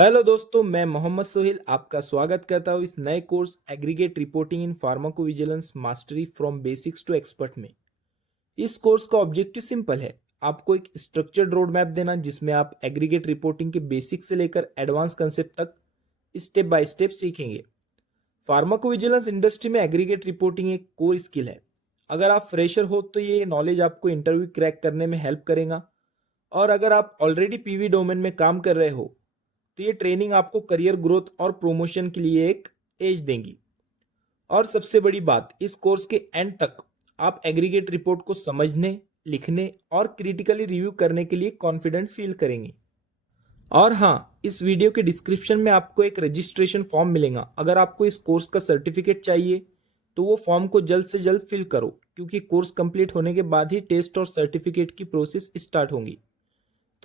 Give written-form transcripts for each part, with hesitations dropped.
Hello दोस्तों, मैं मोहम्मद सोहेल आपका स्वागत करता हूँ इस नए course aggregate reporting in pharmacovigilance mastery from basics to expert में। इस कोर्स का ऑब्जेक्टिव सिंपल है, आपको एक स्ट्रक्चर्ड रोड मैप देना जिसमें आप एग्रीगेट रिपोर्टिंग के बेसिक से लेकर एडवांस कंसेप्ट तक स्टेप बाय स्टेप सीखेंगे। फार्माकोविजिलेंस इंडस्ट्री में एग्रीगेट रिपोर्टिंग एक कोर स्किल है। अगर आप फ्रेशर हो तो ये नॉलेज आपको इंटरव्यू क्रैक करने में हेल्प करेगा, और अगर आप ऑलरेडी पीवी डोमेन में काम कर रहे हो तो ये ट्रेनिंग आपको करियर ग्रोथ और प्रमोशन के लिए एक एज देंगी। और सबसे बड़ी बात, इस कोर्स के एंड तक आप एग्रीगेट रिपोर्ट को समझने, लिखने और क्रिटिकली रिव्यू करने के लिए कॉन्फिडेंट फील करेंगे। और हाँ, इस वीडियो के डिस्क्रिप्शन में आपको एक रजिस्ट्रेशन फॉर्म मिलेगा। अगर आपको इस कोर्स का सर्टिफिकेट चाहिए तो वो फॉर्म को जल्द से जल्द फिल करो, क्योंकि कोर्स कंप्लीट होने के बाद ही टेस्ट और सर्टिफिकेट की प्रोसेस स्टार्ट होंगी।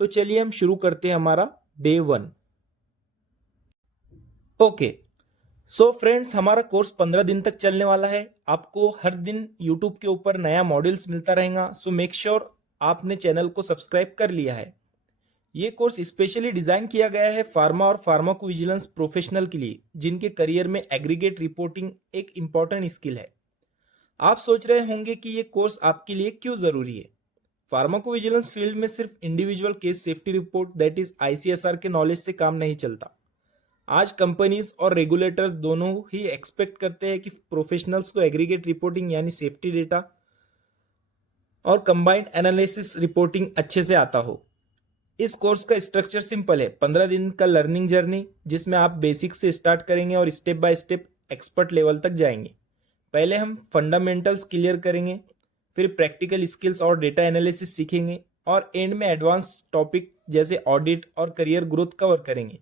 तो चलिए हम शुरू करते हैं हमारा डे 1। ओके, सो फ्रेंड्स, हमारा कोर्स 15 दिन तक चलने वाला है। आपको हर दिन यूट्यूब के ऊपर नया मॉड्यूल्स मिलता रहेगा। सो मेक श्योर आपने चैनल को सब्सक्राइब कर लिया है। ये कोर्स स्पेशली डिजाइन किया गया है फार्मा और फार्माकोविजिलेंस प्रोफेशनल के लिए, जिनके करियर में एग्रीगेट रिपोर्टिंग एक इंपॉर्टेंट स्किल है। आप सोच रहे होंगे कि ये कोर्स आपके लिए क्यों जरूरी है। फार्माकोविजिलेंस फील्ड में सिर्फ individual case safety report that is ICSR के नॉलेज से काम नहीं चलता। आज कंपनीज और रेगुलेटर्स दोनों ही एक्सपेक्ट करते हैं कि प्रोफेशनल्स को एग्रीगेट रिपोर्टिंग यानी सेफ्टी डेटा और कंबाइंड एनालिसिस रिपोर्टिंग अच्छे से आता हो। इस कोर्स का स्ट्रक्चर सिंपल है, 15 दिन का लर्निंग जर्नी जिसमें आप बेसिक से स्टार्ट करेंगे और step by step expert level तक जाएंगे। पहले हम फंडामेंटल्स क्लियर करेंगे, फिर प्रैक्टिकल स्किल्स और डेटा एनालिसिस सीखेंगे, और एंड में एडवांस टॉपिक जैसे ऑडिट और करियर ग्रोथ कवर करेंगे।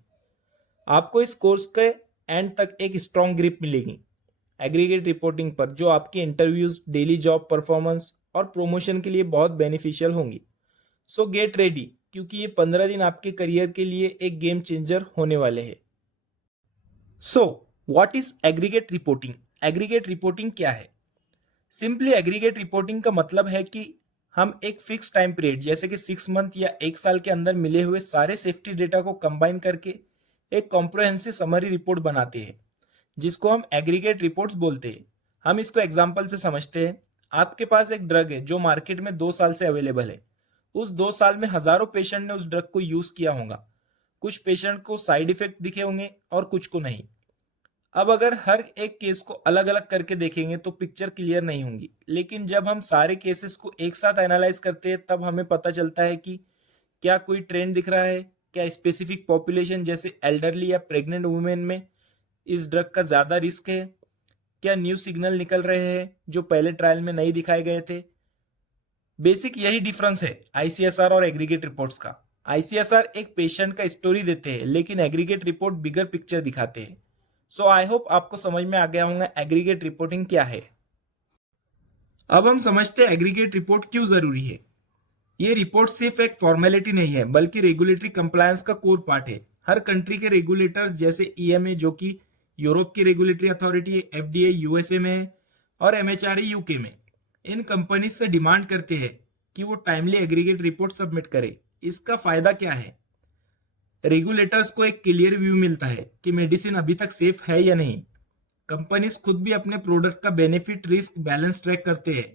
आपको इस कोर्स के एंड तक एक स्ट्रॉन्ग ग्रिप मिलेगी एग्रीगेट रिपोर्टिंग पर, जो आपके इंटरव्यूज, डेली जॉब परफॉर्मेंस और प्रमोशन के लिए बहुत बेनिफिशियल होंगी। सो गेट रेडी, क्योंकि ये 15 दिन आपके करियर के लिए एक गेम चेंजर होने वाले हैं। So what is aggregate reporting? Aggregate reporting क्या है? सिंपली एग्रीगेट रिपोर्टिंग का मतलब है कि हम एक फिक्स टाइम पीरियड जैसे कि 6 मंथ या 1 साल के अंदर मिले हुए सारे सेफ्टी डेटा को कंबाइन करके एक कॉम्प्रिहेंसिव समरी रिपोर्ट बनाते हैं, जिसको हम एग्रीगेट रिपोर्ट्स बोलते हैं। हम इसको एग्जांपल से समझते हैं। आपके पास एक ड्रग है जो मार्केट में 2 साल से अवेलेबल है। उस 2 साल में हजारों पेशेंट ने उस ड्रग को यूज किया होगा। कुछ पेशेंट को साइड इफेक्ट दिखे होंगे और कुछ को नहीं। अब अगर हर एक केस को अलग अलग करके देखेंगे तो पिक्चर क्लियर नहीं होंगी, लेकिन जब हम सारे केसेस को एक साथ एनालाइज करते हैं तब हमें पता चलता है कि क्या कोई ट्रेंड दिख रहा है, क्या स्पेसिफिक पॉपुलेशन जैसे एल्डरली या प्रेग्नेंट वुमेन में इस ड्रग का ज्यादा रिस्क है, क्या न्यू सिग्नल निकल रहे हैं जो पहले ट्रायल में नहीं दिखाए गए थे। बेसिक यही डिफरेंस है आईसीएसआर और एग्रीगेट रिपोर्ट्स का। आईसीएसआर एक पेशेंट का स्टोरी देते हैं, लेकिन एग्रीगेट रिपोर्ट बिगर पिक्चर दिखाते हैं। सो आई होप आपको समझ में आ गया होगा एग्रीगेट रिपोर्टिंग क्या है। अब हम समझते हैं एग्रीगेट रिपोर्ट क्यों जरूरी है। ये रिपोर्ट सिर्फ एक फॉर्मेलिटी नहीं है, बल्कि रेगुलेटरी कंप्लायंस का कोर पार्ट है। हर कंट्री के रेगुलेटर्स जैसे ईएमए, जो कि यूरोप की रेगुलेटरी अथॉरिटी है, एफडीए यूएसए में है, और एमएचआरए यूके में, इन कंपनीज से डिमांड करते हैं कि वो टाइमली एग्रीगेट रिपोर्ट सबमिट करे। इसका फायदा क्या है? रेगुलेटर्स को एक क्लियर व्यू मिलता है कि मेडिसिन अभी तक सेफ है या नहीं। कंपनीज खुद भी अपने प्रोडक्ट का बेनिफिट रिस्क बैलेंस ट्रैक करते हैं।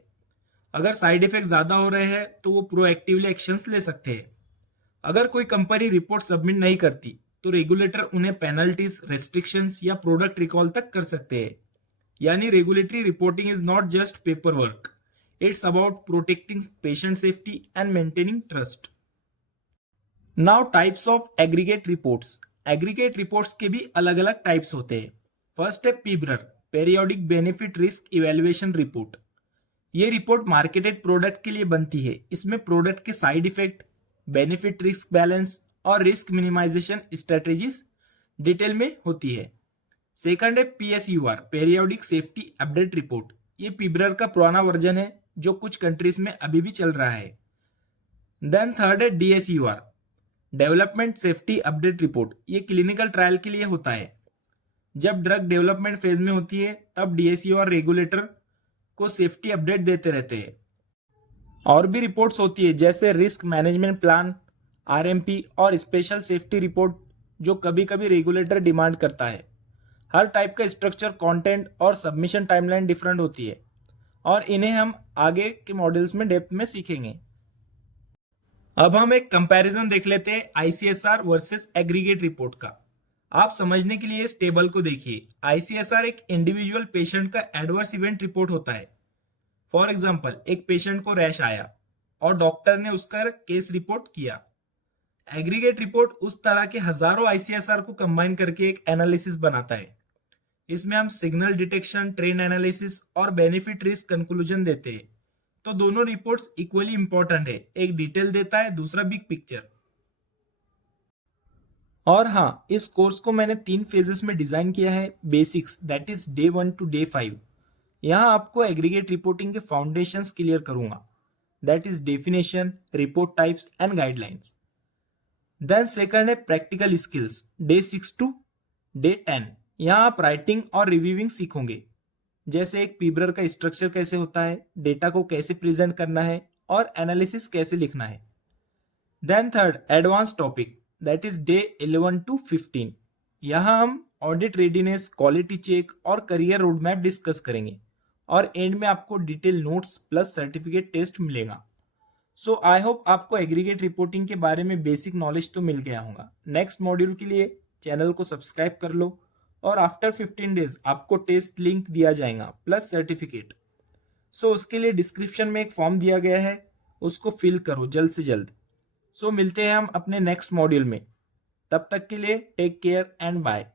अगर साइड इफेक्ट ज्यादा हो रहे हैं तो वो प्रोएक्टिवली एक्शंस ले सकते हैं। अगर कोई कंपनी रिपोर्ट सबमिट नहीं करती तो रेगुलेटर उन्हें पेनल्टीज, रेस्ट्रिक्शंस या प्रोडक्ट रिकॉल तक कर सकते हैं। यानी regulatory reporting is not just paper work, it's about protecting patient safety and maintaining trust. Now types of aggregate reports. Aggregate reports के भी अलग अलग टाइप्स होते हैं। फर्स्ट है PBRER, periodic benefit risk evaluation report. ये रिपोर्ट मार्केटेड प्रोडक्ट के लिए बनती है। इसमें प्रोडक्ट के side effect, benefit risk balance और रिस्क मिनिमाइजेशन स्ट्रेटेजीज डिटेल में होती है। सेकंड है पीएसयूआर, पेरियोडिक सेफ्टी अपडेट रिपोर्ट। ये पीब्रर का पुराना वर्जन है जो कुछ कंट्रीज में अभी भी चल रहा है। देन थर्ड है डीएसयूआर, डेवलपमेंट सेफ्टी अपडेट रिपोर्ट। ये क्लिनिकल ट्रायल के लिए होता है। जब ड्रग डेवलपमेंट फेज में होती है तब डीएसयूआर रेगुलेटर को सेफ्टी अपडेट देते रहते हैं। और भी रिपोर्ट्स होती है जैसे रिस्क मैनेजमेंट प्लान, आरएमपी और स्पेशल सेफ्टी रिपोर्ट, जो कभी कभी रेगुलेटर डिमांड करता है। हर टाइप का स्ट्रक्चर, कंटेंट और सबमिशन टाइमलाइन डिफरेंट होती है और इन्हें हम आगे के मॉड्यूल्स में डेप्थ में सीखेंगे। अब हम एक कंपैरिजन देख लेते हैं आईसीएसआर वर्सेस एग्रीगेट रिपोर्ट का। आप समझने के लिए इस टेबल को देखिए। आईसीएसआर एक इंडिविजुअल पेशेंट का एडवर्स इवेंट रिपोर्ट होता है। फॉर एग्जाम्पल, एक पेशेंट को रैश आया और डॉक्टर ने उसका केस रिपोर्ट किया। एग्रीगेट रिपोर्ट उस तरह के हजारों आईसीएसआर को कंबाइन करके एक एनालिसिस बनाता है। इसमें हम सिग्नल डिटेक्शन, ट्रेंड एनालिसिस और बेनिफिट रिस्क कंक्लूजन देते हैं। तो दोनों रिपोर्ट्स इक्वली इंपॉर्टेंट है। एक डिटेल देता है, दूसरा बिग पिक्चर। और हाँ, इस कोर्स को मैंने 3 फेजेस में डिजाइन किया है। Basics, that is day 1 to day 5। यहाँ आपको एग्रीगेट रिपोर्टिंग के फाउंडेशंस क्लियर करूंगा, that is definition, report types and guidelines. Then second है practical skills, day 6 to day 10। यहाँ आप राइटिंग और रिव्यूइंग सीखोगे, जैसे एक पीब्रर का स्ट्रक्चर कैसे होता है, डेटा को कैसे प्रेजेंट करना है और एनालिसिस कैसे लिखना है। Then third, advance topic, that is day 11 to 15। यहाँ हम ऑडिट रेडीनेस, क्वालिटी चेक और करियर रोड मैप डिस्कस करेंगे और एंड में आपको detail notes plus certificate test मिलेगा। सो आई होप आपको एग्रीगेट रिपोर्टिंग के बारे में बेसिक नॉलेज तो मिल गया होगा। नेक्स्ट मॉड्यूल के लिए चैनल को सब्सक्राइब कर लो और आफ्टर 15 डेज आपको टेस्ट लिंक दिया जाएगा प्लस सर्टिफिकेट। सो उसके लिए डिस्क्रिप्शन में एक फॉर्म दिया गया है, उसको फिल करो जल्द से जल्द। सो मिलते हैं हम अपने नेक्स्ट मॉड्यूल में। तब तक के लिए टेक केयर एंड बाय।